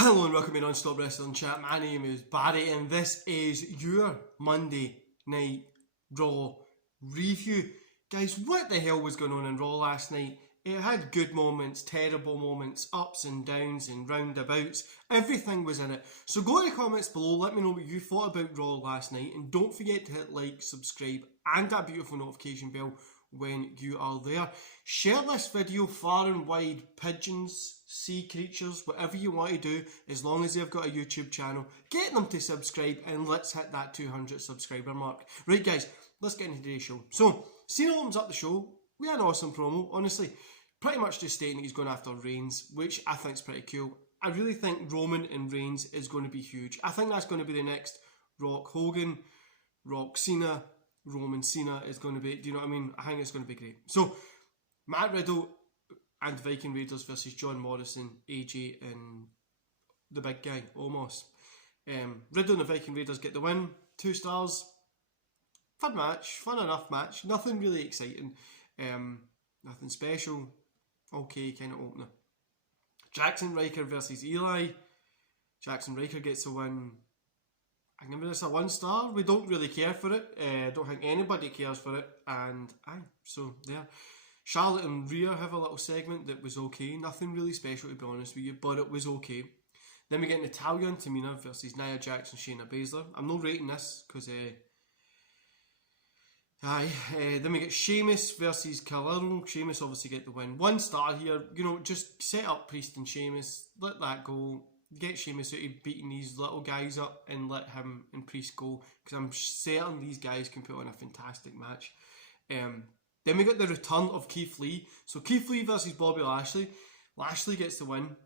Hello and welcome to Non-Stop Wrestling Chat. My name is Barry and this is your Monday Night Raw review. Guys, what the hell was going on in Raw last night? It had good moments, terrible moments, ups and downs and roundabouts. Everything was in it. So go in the comments below, let me know what you thought about Raw last night, and don't forget to hit like, subscribe and that beautiful notification bell when you are there. Share this video far and wide, pigeons, sea creatures, whatever you want to do, as long as they've got a YouTube channel. Get them to subscribe and let's hit that 200 subscriber mark. Right guys, let's get into today's show. So, Cena opens up the show. We had an awesome promo, honestly. Pretty much just stating he's going after Reigns, which I think is pretty cool. I really think Roman and Reigns is going to be huge. I think that's going to be the next Rock Hogan, Rock Cena, Roman Cena is going to be, do you know what I mean? I think it's going to be great. So, Matt Riddle and Viking Raiders versus John Morrison, AJ and the big guy, Omos. Riddle and the Viking Raiders get the win, 2 stars. Fun match, fun enough match, nothing really exciting, nothing special, okay kind of opener. Jackson Ryker versus Eli. Jackson Ryker gets a win. I'm giving this a 1 star. We don't really care for it. I don't think anybody cares for it. And so there. Charlotte and Rhea have a little segment that was okay. Nothing really special to be honest with you, but it was okay. Then we get Natalya and Tamina versus Nia Jax and Shayna Baszler. I'm not rating this because then we get Sheamus versus Khalil. Sheamus obviously get the win. 1 star here. You know, just set up Priest and Sheamus. Let that go. Get Sheamus out of beating these little guys up and let him and Priest go, because I'm certain these guys can put on a fantastic match. Then we got the return of Keith Lee. So Keith Lee versus Bobby Lashley. Lashley gets the win.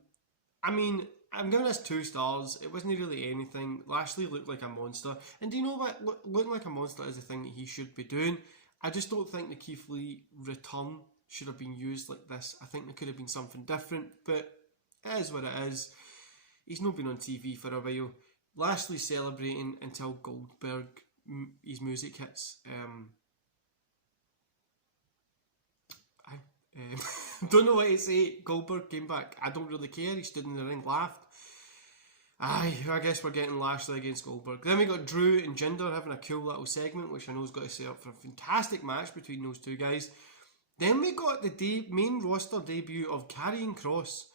I mean, I'm giving this 2 stars. It wasn't really anything. Lashley looked like a monster. And do you know what? Looking like a monster is the thing that he should be doing. I just don't think the Keith Lee return should have been used like this. I think there could have been something different, but it is what it is. He's not been on TV for a while. Lashley's celebrating until Goldberg, his music hits. Don't know what to say. Goldberg came back. I don't really care. He stood in the ring, laughed. I guess we're getting Lashley against Goldberg. Then we got Drew and Jinder having a cool little segment, which I know has got to set up for a fantastic match between those 2 guys. Then we got the main roster debut of Karrion Kross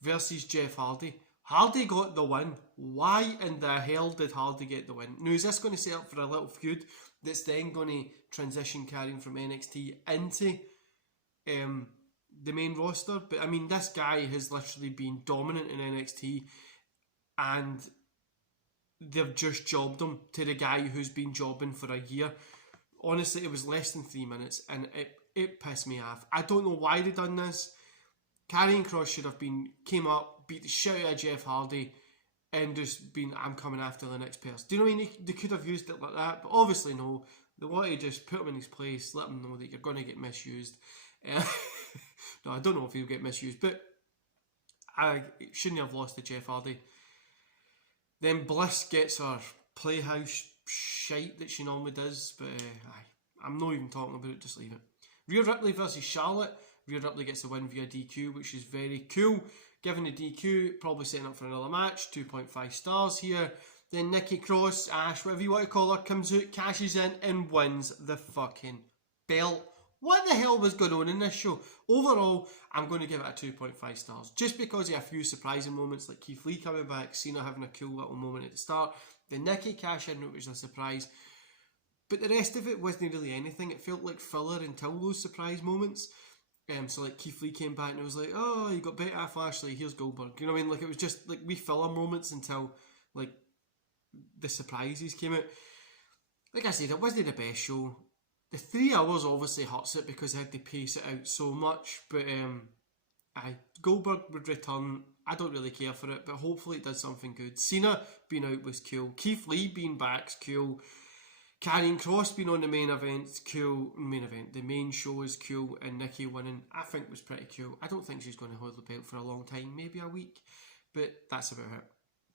versus Jeff Hardy. Hardy got the win. Why in the hell did Hardy get the win? Now, is this going to set up for a little feud that's then going to transition Karrion from NXT into the main roster? But I mean, this guy has literally been dominant in NXT, and they've just jobbed him to the guy who's been jobbing for a year. Honestly, it was less than 3 minutes, and it pissed me off. I don't know why they done this. Karrion Kross should have came up, beat the shit out of Jeff Hardy, and just been, I'm coming after the next person. Do you know what I mean? They could have used it like that, but obviously no. They want to just put him in his place, let him know that you're going to get misused. No, I don't know if he'll get misused, but I shouldn't have lost to Jeff Hardy. Then Bliss gets her Playhouse shite that she normally does, but I'm not even talking about it, just leave it. Rhea Ripley versus Charlotte. Rhea Ripley gets the win via DQ, which is very cool. Given the DQ, probably setting up for another match. 2.5 stars here. Then Nikki Cross, Ash, whatever you want to call her, comes out, cashes in, and wins the fucking belt. What the hell was going on in this show? Overall, I'm going to give it a 2.5 stars. Just because of a few surprising moments, like Keith Lee coming back, Cena having a cool little moment at the start. The Nikki cash in, which was a surprise. But the rest of it wasn't really anything. It felt like filler until those surprise moments. So like Keith Lee came back and it was like, oh, you got beat off Lashley, here's Goldberg. You know what I mean? Like it was just like wee filler moments until like the surprises came out. Like I said, it wasn't the best show. The 3 hours obviously hurts it because I had to pace it out so much. But Goldberg would return. I don't really care for it, but hopefully it does something good. Cena being out was cool. Keith Lee being back's cool. Karrion Kross being on the main event's cool. The main show is cool, and Nikki winning I think was pretty cool. I don't think she's going to hold the belt for a long time, maybe a week, but that's about it.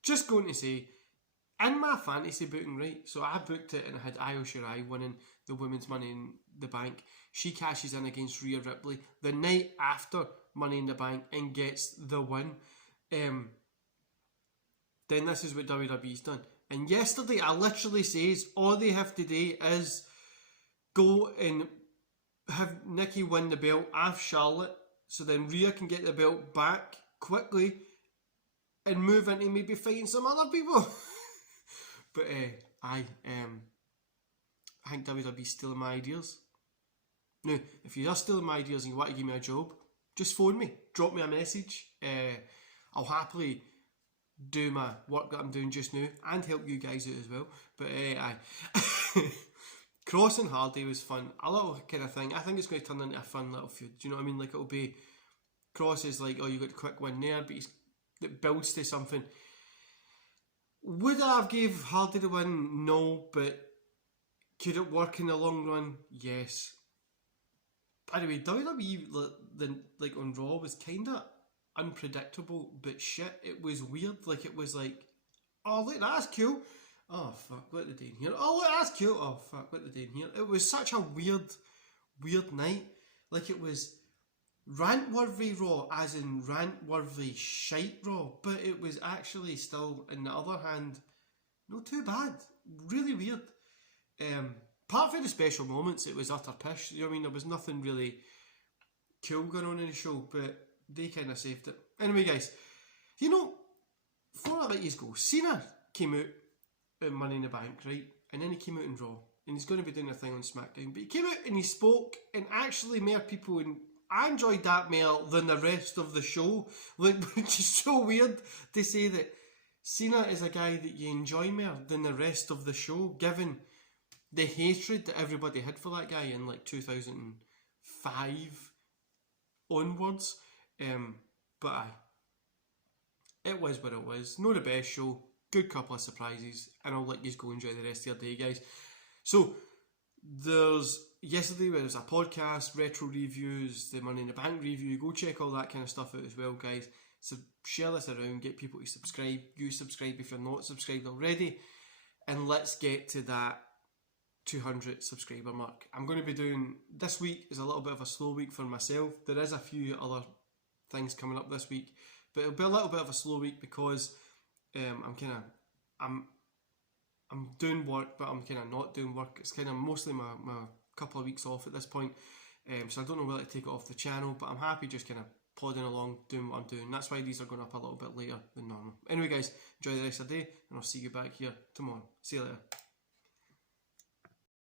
Just going to say, in my fantasy booking, right, so I booked it and I had Io Shirai winning the Women's Money in the Bank. She cashes in against Rhea Ripley the night after Money in the Bank and gets the win. then this is what WWE's done. And yesterday, I literally says all they have to do is go and have Nikki win the belt off Charlotte, so then Rhea can get the belt back quickly and move into maybe fighting some other people. But I think WWE's stealing my ideas. Now, if you are stealing my ideas and you want to give me a job, just phone me, drop me a message. I'll happily do my work that I'm doing just now and help you guys out as well. But Cross and Hardy was fun, a little kind of thing. I think it's going to turn into a fun little feud. Do you know what I mean? Like, it'll be Cross is like, oh, you got a quick win there, but it builds to something. Would I have gave Hardy the win? No, but could it work in the long run? Yes. By the way, WWE like on Raw was kind of unpredictable, but shit, it was weird. Like, it was like, oh look, that's cool. Oh fuck, what are they doing here? Oh look, that's cool. Oh fuck, what are they doing here? It was such a weird night. Like, it was rant-worthy Raw, as in rant-worthy shite Raw, but it was actually still, on the other hand, not too bad. Really weird. Apart from the special moments, it was utter pish. You know what I mean? There was nothing really cool going on in the show, but they kind of saved it. Anyway, guys, you know, before I let you go, Cena came out in Money in the Bank, right? And then he came out in Raw, and he's going to be doing a thing on SmackDown. But he came out and he spoke, and actually more people, and I enjoyed that more than the rest of the show. Like, which is so weird to say that Cena is a guy that you enjoy more than the rest of the show, given the hatred that everybody had for that guy in like 2005 onwards. But aye, it was what it was. Not the best show, good couple of surprises, and I'll let you go enjoy the rest of your day, guys. So yesterday there was a podcast, retro reviews, the Money in the Bank review. Go check all that kind of stuff out as well, guys. So share this around, get people to subscribe. You subscribe if you're not subscribed already, and let's get to that 200 subscriber mark. I'm going to be doing, this week is a little bit of a slow week for myself. There is a few other things coming up this week, but it'll be a little bit of a slow week because I'm doing work, but I'm kind of not doing work. It's kind of mostly my couple of weeks off at this point, so I don't know whether to take it off the channel, but I'm happy just kind of plodding along, doing what I'm doing. That's why these are going up a little bit later than normal. Anyway, guys, enjoy the rest of the day, and I'll see you back here tomorrow. See you later.